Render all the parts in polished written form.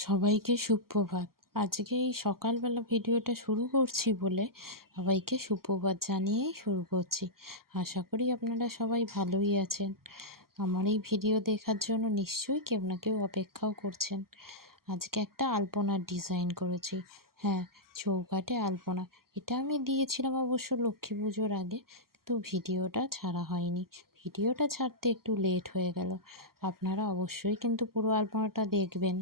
সবাইকে সুপ্রভাত। আজকে এই সকালবেলা ভিডিওটা শুরু করছি বলে সবাইকে সুপ্রভাত জানিয়েই শুরু করছি। আশা করি আপনারা সবাই ভালোই আছেন। আমার এই ভিডিও দেখার জন্য নিশ্চয়ই কেউ না কেউ অপেক্ষাও করছেন। আজকে একটা আলপনার ডিজাইন করেছি। হ্যাঁ, চৌকাঠে আলপনা। এটা আমি দিয়েছিলাম অবশ্য লক্ষ্মী পুজোর আগে, কিন্তু ভিডিওটা ছাড়া হয়নি। ভিডিওটা ছাড়তে একটু লেট হয়ে গেল। আপনারা অবশ্যই কিন্তু পুরো আলপনাটা দেখবেন।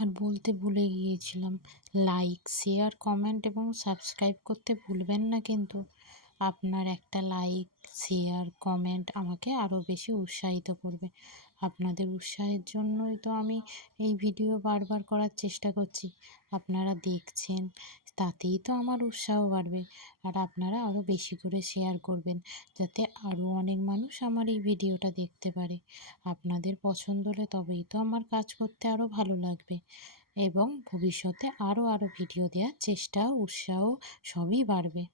আর বলতে ভুলে গিয়েছিলাম, লাইক, শেয়ার, কমেন্ট এবং সাবস্ক্রাইব করতে ভুলবেন না কিন্তু। আপনার একটা লাইক, শেয়ার, কমেন্ট আমাকে আরও বেশি উৎসাহিত করবে। আপনাদের উৎসাহের জন্যই তো আমি এই ভিডিও বারবার করার চেষ্টা করছি। আপনারা দেখছেন, তাতেই তো আমার উৎসাহ বাড়বে। আর আপনারা আরও বেশি করে শেয়ার করবেন, যাতে আরও অনেক মানুষ আমার এই ভিডিওটা দেখতে পারে। আপনাদের পছন্দ হলে তবেই তো আমার কাজ করতে আরও ভালো লাগবে এবং ভবিষ্যতে আরও ভিডিও দেওয়ার চেষ্টা, উৎসাহ সবই বাড়বে।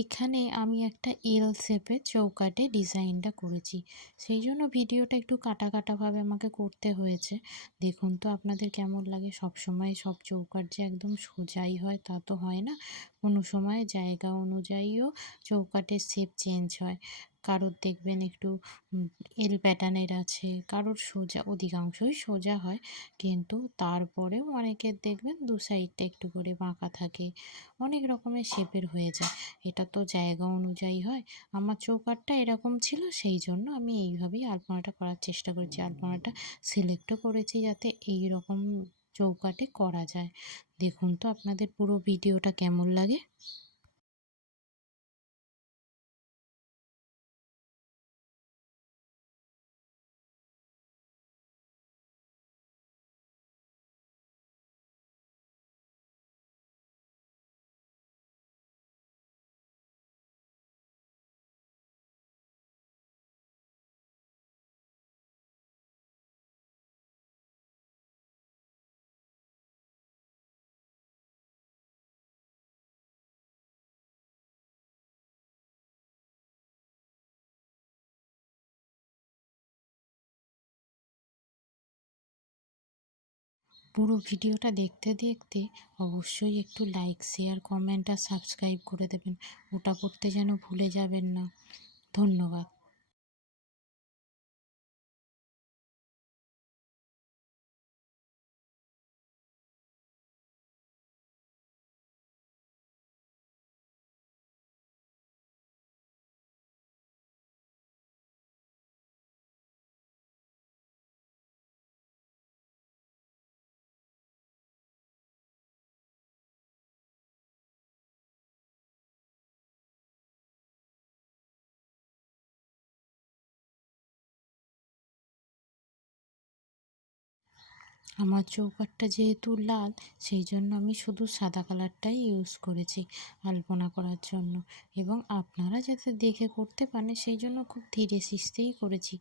এখানে আমি একটা এল শেপের চৌকাঠে ডিজাইনটা করেছি, সেই জন্য ভিডিওটা একটু কাটা কাটাভাবে আমাকে করতে হয়েছে। দেখুন তো আপনাদের কেমন লাগে। সব সময় সব চৌকাঠ যে একদম সোজাই হয় তা তো হয় না, কোনো সময় জায়গা অনুযায়ীও চৌকাঠের শেপ চেঞ্জ হয়। কারোর দেখবেন একটু এল প্যাটার্নের আছে, কারোর সোজা, অধিকাংশই সোজা হয়, কিন্তু তারপরেও অনেকের দেখবেন দু সাইডটা একটু করে বাঁকা থাকে, অনেক রকমের শেপের হয়ে যায়। এটা তো জায়গা অনুযায়ী হয়। আমার চৌকাঠটা এরকম ছিল, সেই জন্য আমি এইভাবেই আলপনাটা করার চেষ্টা করেছি। আলপনাটা সিলেক্টও করেছি যাতে এই রকম চৌকাঠে করা যায়। দেখুন তো আপনাদের পুরো ভিডিওটা কেমন লাগে। পুরো ভিডিওটা দেখতে দেখতে অবশ্যই একটু লাইক, শেয়ার, কমেন্ট আর সাবস্ক্রাইব করে দেবেন। ওটা করতে যেন ভুলে যাবেন না। ধন্যবাদ। আমার চৌকাঠটা যেহেতু লাল, সেই জন্য আমি শুধু সাদা কালারটাই ইউজ করেছি আলপনা করার জন্য। এবং আপনারা যাতে দেখে করতে পারেন সেই জন্য খুব ধীরে সুস্থেই করেছি,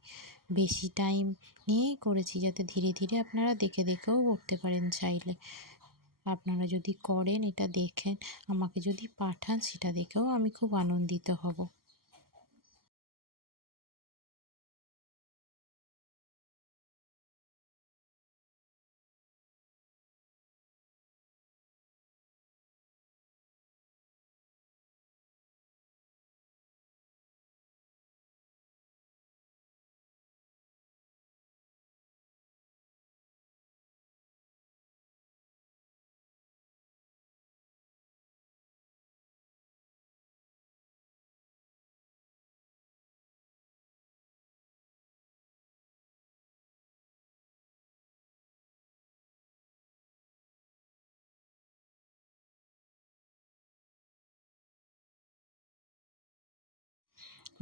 বেশি টাইম নিয়েই করেছি, যাতে ধীরে ধীরে আপনারা দেখে দেখেও করতে পারেন চাইলে। আপনারা যদি করেন, এটা দেখেন, আমাকে যদি পাঠান, সেটা দেখেও আমি খুব আনন্দিত হব।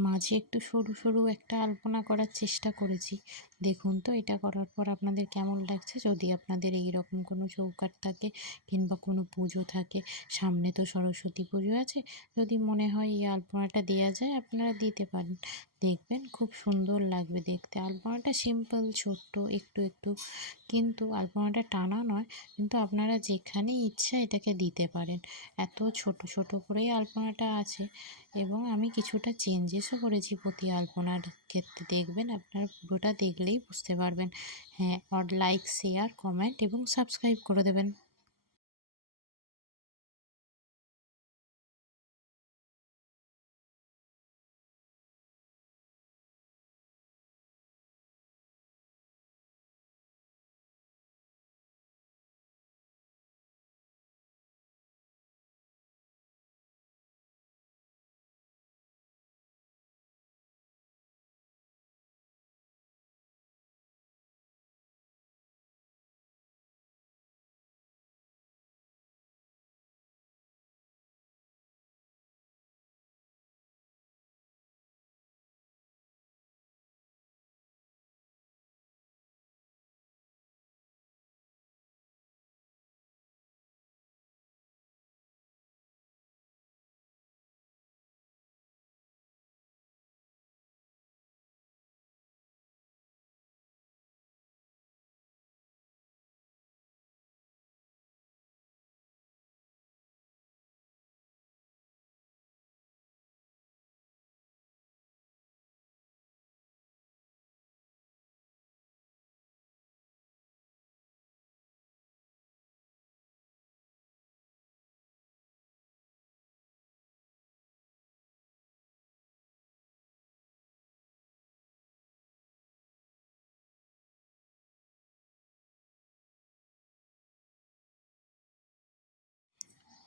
মাঝে একটু সরু সরু একটা আলপনা করার চেষ্টা করেছি। দেখুন তো এটা করার পর আপনাদের কেমন লাগছে। যদি আপনাদের এই রকম কোনো চৌকাঠ থাকে কিংবা কোনো পুজো থাকে, সামনে তো সরস্বতী পুজো আছে, যদি মনে হয় এই আলপনাটা দেওয়া যায়, আপনারা দিতে পারেন। দেখবেন খুব সুন্দর লাগবে দেখতে। আলপনাটা সিম্পল, ছোট্ট, একটু একটু, কিন্তু আলপনাটা টানা নয়। কিন্তু আপনারা যেখানে ইচ্ছা এটাকে দিতে পারেন। এত ছোট ছোট করেই আলপনাটা আছে। এবং আমি কিছুটা চেঞ্জেসও করেছি প্রতি আলপনার ক্ষেত্রে, দেখবেন আপনারা পুরোটা দেখলেই বুঝতে পারবেন। হ্যাঁ, আর লাইক, শেয়ার, কমেন্ট এবং সাবস্ক্রাইব করে দেবেন।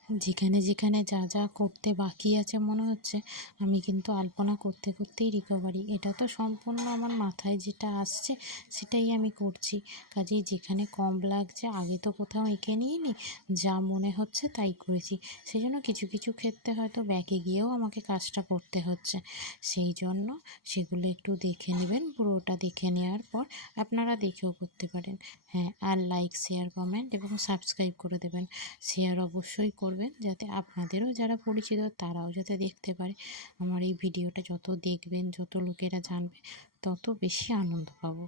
যেখানে যেখানে যা যা করতে বাকি আছে মনে হচ্ছে, আমি কিন্তু আলপনা করতে করতেই রিকভারি, এটা তো সম্পূর্ণ আমার মাথায় যেটা আসছে সেটাই আমি করছি। কাজেই যেখানে কম লাগছে, আগে তো কোথাও এঁকে নিইনি, যা মনে হচ্ছে তাই করেছি। সেই জন্য কিছু কিছু ক্ষেত্রে হয়তো ব্যাকে গিয়েও আমাকে কাজটা করতে হচ্ছে। সেই জন্য সেগুলো একটু দেখে নেবেন। পুরোটা দেখে নেওয়ার পর আপনারা দেখেও করতে পারেন। হ্যাঁ, আর লাইক, শেয়ার, কমেন্ট এবং সাবস্ক্রাইব করে দেবেন। শেয়ার অবশ্যই করবেন, যাতে আপনাদেরও যারা পরিচিত তারাও যাতে দেখতে পারে। আমার এই ভিডিওটা যত দেখবেন, যত লোকেরা জানবে, তত বেশি আনন্দ পাবো।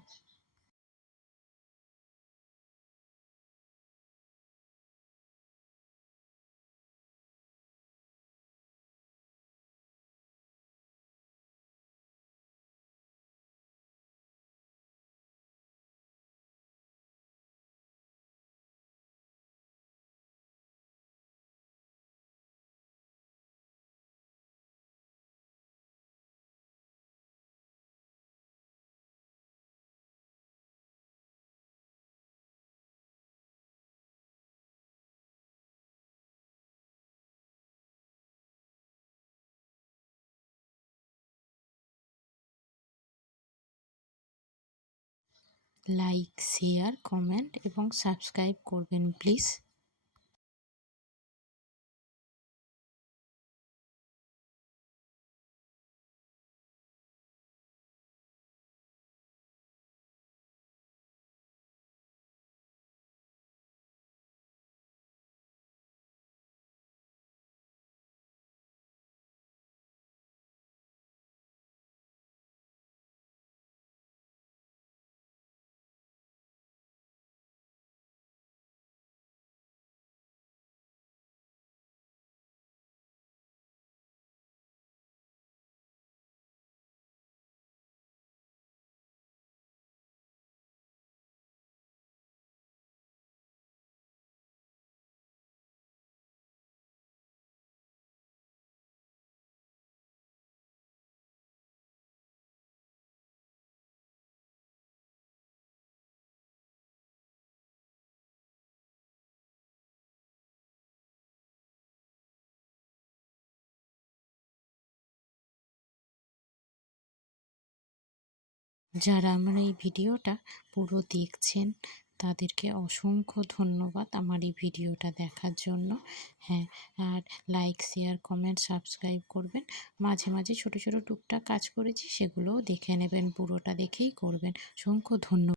লাইক, শেয়ার, কমেন্ট এবং সাবস্ক্রাইব করবেন প্লিজ। যারা আমার এই ভিডিওটা পুরো দেখছেন তাদেরকে অসংখ্য ধন্যবাদ আমার এই ভিডিওটা দেখার জন্য। হ্যাঁ, আর লাইক, শেয়ার, কমেন্ট, সাবস্ক্রাইব করবেন। মাঝে মাঝে ছোট ছোট টুকটাক কাজ করেছি, সেগুলোও দেখে নেবেন, পুরোটা দেখেই করবেন। অসংখ্য ধন্যবাদ।